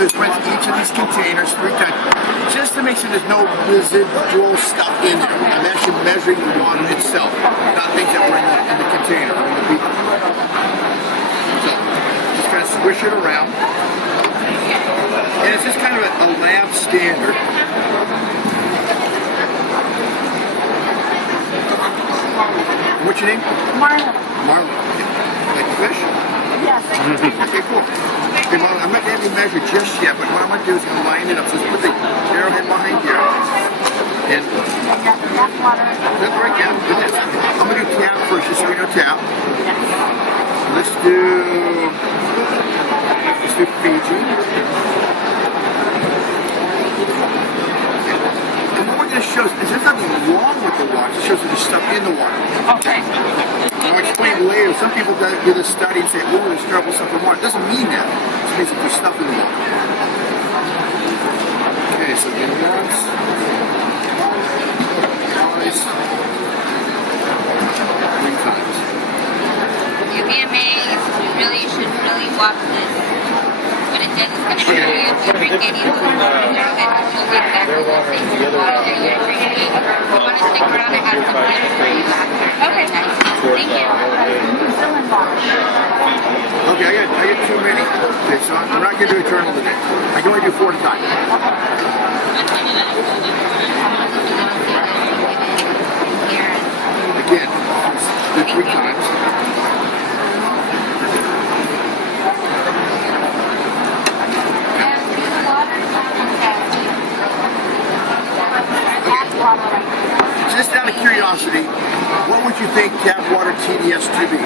do is rinse each of these containers 3 times, just to make sure there's no residual stuff in there. I'm actually measuring the water itself, not things that were in the container. So, just kind of swish it around. And it's just kind of a lab standard. What's your name? Marlon. Marlon. Like the fish? Yes. Okay, cool. Okay, well, I'm not going to have you measure just yet, but what I'm going to do is I'm going to line it up. So just put the arrowhead behind here. And Tap water. that's right, yeah. I'm going to do tap first, just so you know tap. Let's do Fiji. And what we're going to show is there's nothing wrong with the water. It shows that there's stuff in the water. Okay. I'll explain later. Some people do this study and say, oh, there's terrible stuff in the water. It doesn't mean that. It just means that there's stuff in the water. Okay, so then once, twice, 3 times. You'll be amazed. You should really walk this. What it does is going to show you if you drink any of the water, you'll get exactly the same water that you're drinking. If you want to stick around, I have some letters for you after. Okay. Thank you. Okay, I get too many. Okay, so I'm not going to do eternal today. I can only do 4 at a time. Again, do 3 times. Just out of curiosity, what would you think tap water TDS to be?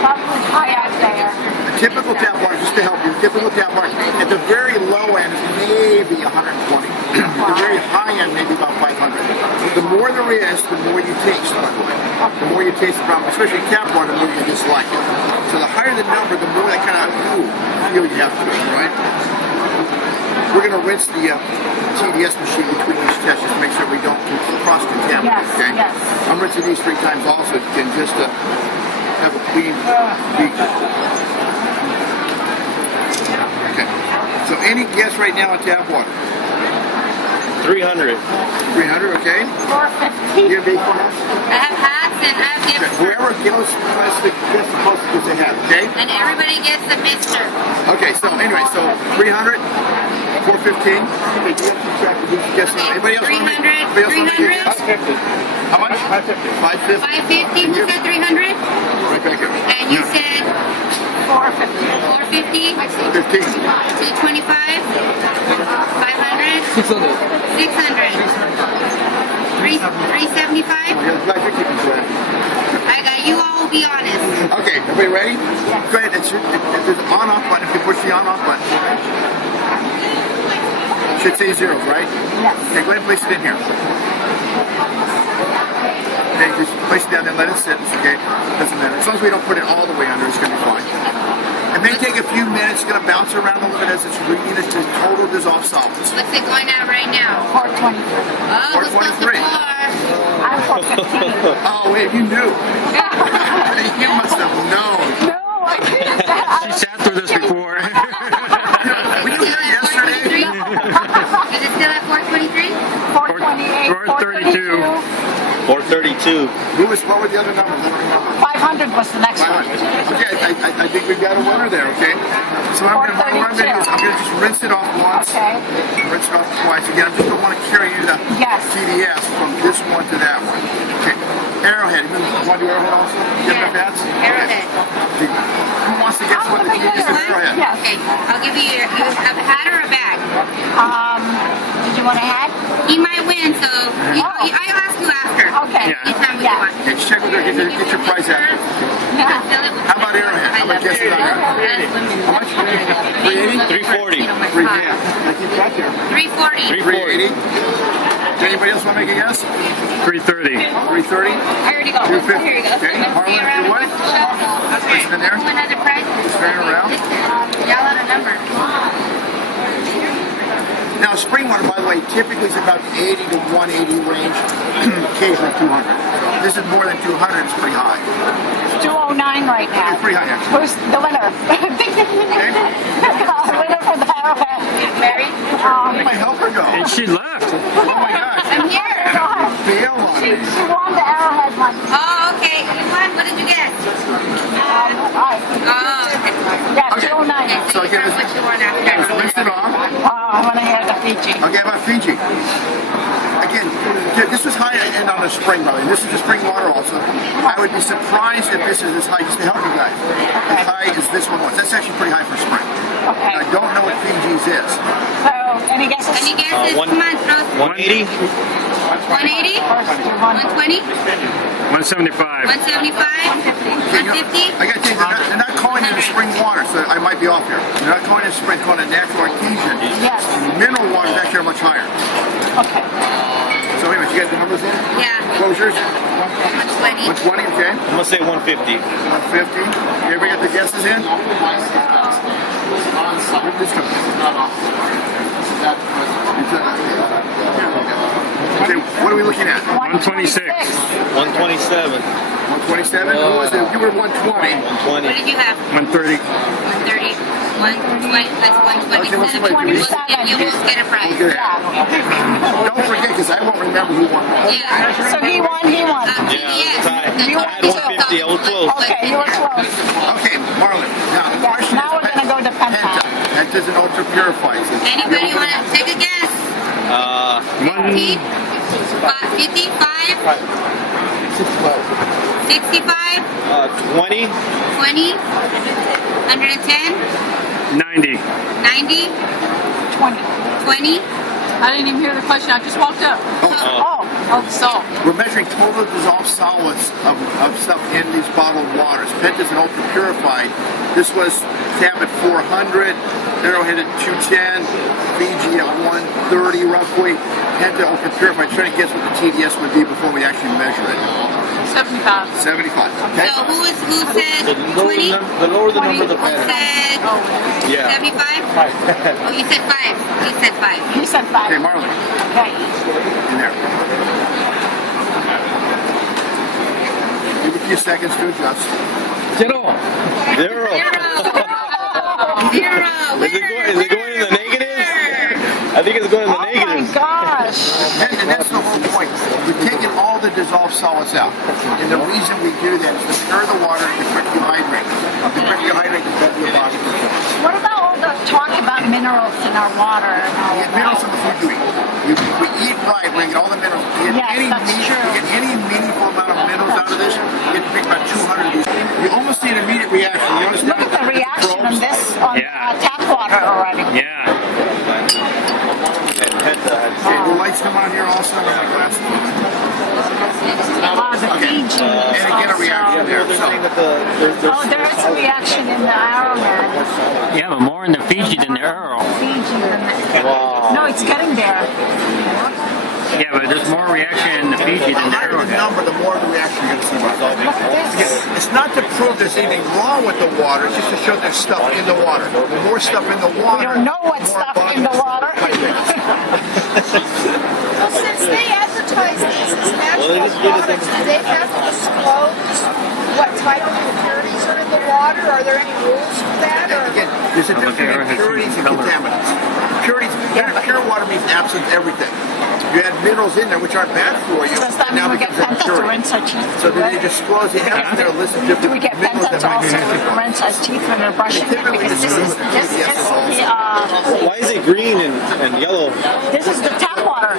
Probably high out there. A typical tap water, just to help you, typical tap water, at the very low end is maybe 120. The very high end, maybe about 500. The more there is, the more you taste, by the way. The more you taste the problem, especially tap water, the more you dislike it. So the higher the number, the more that kind of feel you have to it, right? We're going to rinse the TDS machine between these tests just to make sure we don't cross-contaminate, Yes, okay? yes. I'm rinsing these 3 times also, and just to have a clean beaker. Okay. So any guess right now on tap water? 300. 300, okay? 450. Your big class? I have hats and I have gifts. Okay. Whoever gets the closest gets a hat, okay? And everybody gets a mister. Okay, so anyway, so 300, 415. Okay, do you have to check? Did you guess anybody else? 300. Anybody else want to make a guess? 550. How much? 550. 550. Who said 300? Right back here. And you said 450. 450? 15. 225? 500? 600? 375? I'm glad you're keeping track. I got you all, will be honest. Okay, everybody ready? Go ahead. If there's an on-off button, if you push the on-off button. It should say zeros, right? Yes. Okay, go ahead and place it in here. Okay, just place it down there and let it sit. Okay, doesn't matter. As long as we don't put it all the way under, it's going to be fine. It may take a few minutes. It's going to bounce around a little bit as it's reading it to total dissolved solids. What's it going at right now? 423. Oh, who's close to 4? I'm 415. Oh, wait, you knew. You must have known. No, I didn't. She sat through this before. Were you here yesterday? Is it still at 423? 428, 432. 432. What were the other numbers? 500 was the next one. Okay, I think we've got a winner there, okay? So what I'm going to do is I'm going to just rinse it off once, Okay. rinse it off twice. Again, I'm just going to want to carry you the Yes. TDS from this one to that one. Okay, arrowhead. You want to do arrowhead also? Get enough bats? Arrowhead. Who wants to guess what the TDS is arrowhead? Yes. Okay, I'll give you a hat or a bag. Did you want a hat? He might win, so I'll ask you after. Okay. You tell me what you want. Okay, just check with her. Get your prize after. Yeah. How about arrowhead? How about guessing on arrowhead? How much? 380? 340. 380. I keep track here. 340. 380. Does anybody else want to make a guess? 330. 330? I already go. 250. Here you go. Okay, Harlan, you what? Okay. Place it in there. Another prize? Turn it around. Y'all out a number. Now, spring water, by the way, typically is about 80 to 180 range, occasionally 200. This is more than 200, it's pretty high. 209 right now. It's pretty high, actually. Who's the winner? Okay. The winner for that. And she left. Oh my gosh. I'm here. Bail on She me. won the Arrowhead one. Oh, okay. You won. What did you get? Oh, okay. Yeah, Okay. 209. Okay, so So you again, found what you want after. Let's list it off. I want to hear the Fiji. Okay, about Fiji. Again, this was high end on the spring, brother. This is the spring water also. I would be surprised if this is as high, just to help you guys, as high as this one was. That's actually pretty high for spring. Okay. I don't know what Fiji's is. So, any guesses? Any guesses? one- Come on, throw 180, 180? First, you won. 120? 175. 175? 150? I gotta tell you, they're not calling it a spring water, so I might be off here. They're not calling it spring, calling it natural artesian. Yes. Mineral water is actually much higher. Okay. So anyways, you got the numbers in? Yeah. Closures? 120. 120, okay. I'm gonna say 150. 150. Everybody got the guesses in? Where'd this come Okay, what are we looking at? 126. 127. 127? Who was it? You were 120. 120. What did you have? 130. 130. 120 plus 127. Okay, let's You will get a prize. Okay. Don't forget, because I won't remember who won. Yeah. So he won, he won. Yes. Tie. The You I had 150. I was close. Okay, you were close. Okay, Marlon. Now, the Yes, question now is, we're going to go to Penta. That doesn't ultra purify. Anybody want to take a guess? 50? 55? 65? 20. 20? 110? 90. 90? 20. 20? I didn't even hear the question. I just walked up. Oh, so. We're measuring total dissolved solids of stuff in these bottled waters. Penta's an ultra purified. This was tab at 400, Arrowhead at 210, Fiji at 130 roughly. Penta ultra purified. Trying to guess what the TDS would be before we actually measure it. 75. 75. Okay. So who said 20? The lower the number, the Who better. said Yeah. 75? Oh, you said 5. You said 5. He said 5. Okay, Marlon, Okay. in there. Give it a few seconds to adjust. Zero. Zero. Is it going in the negatives? I think it's going in the Oh my negatives. gosh. And that's the whole point. We've taken all the dissolved solids out. And the reason we do that is to pure the water and to quickly hydrate. The quicker you hydrate, the better your body performs. What about all the talk about minerals in our water and all You of get minerals that? from the food you eat. We eat right, we get all the minerals. You get Yes, that's true. You get any meaningful amount of minerals out of this, you get to pick about 200 of these. You almost see an immediate reaction. You understand? Look at the reaction on this, on Yeah. tap water already. Yeah. Okay, the lights come on here also. Oh, the Okay. Fiji. And again, a reaction there. So, Oh, there is a reaction in the Arrowhead. Yeah, but more in the Fiji than the Earl. Fiji than the... No, it's getting there. Yeah, but there's more reaction in the Fiji the than the higher the Arrowhead. number, the more the reaction you're going to see. Look at this. It's not to prove there's anything wrong with the water, it's just to show there's stuff in the water. The more stuff in the water, We don't know what the more stuff body in the water. Well, since they advertise these as natural products, do they have to disclose what type of impurities are in the water? Are there any rules for that? Or Again, there's a difference between impurities and contaminants. Impurities, pure water means absent everything. You add minerals in there which aren't bad for you, Does that and now mean we get becomes Penta to impurity. rinse our teeth? So then they disclose, they have their list of different Do we get minerals Penta that to might be also active. rinse our teeth when we're brushing? Typically, Because this is Why is it green and yellow? this is the tap water.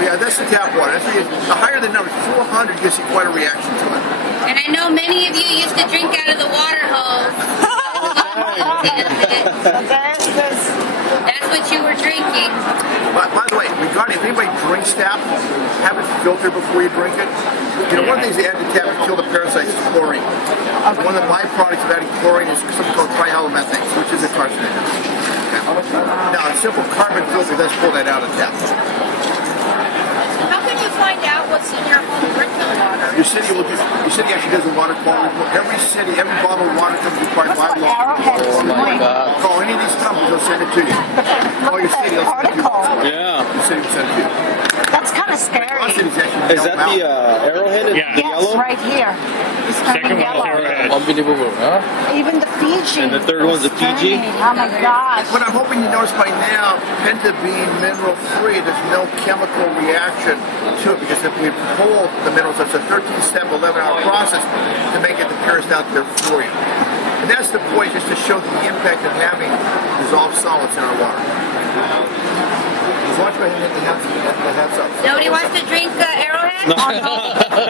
Yeah, that's the tap water. That's the higher the number, 400, you see quite a reaction to it. And I know many of you used to drink out of the water hose. That's what you were drinking. By the way, regarding if anybody drinks tap, have it filtered before you drink it. You know, one of the things they add to tap to kill the parasites is chlorine. One of the byproducts of adding chlorine is something called trihalomethanes, which is a carcinogen. Okay. Now, a simple carbon filter does pull that out of tap. how can you find out what's in your home drinking water? Your city actually does a water quality report. Every city, every bottle of water comes required by What law. Arrowhead is doing. Call any of these companies, they'll send it to you. Call your city, they'll send it to you. Article. Yeah. Your city will send it to you. That's kind is scary. Velocity is actually Is that the arrowhead in Yeah. the Yes, yellow? right here. It's Second turning one is yellow. arrowhead. Unbelievable, huh? Even the Fiji. And the third one's the is Fiji? turning. Oh my gosh. What I'm hoping you notice by now, Penta being mineral free, there's no chemical reaction to it, because if we pull the minerals, it's a 13-step, 11-hour process to make it the purest out there for you. And that's the point, just to show the impact of having dissolved solids in our water. Just watch my hand hit the half up. Nobody wants to drink Arrowhead?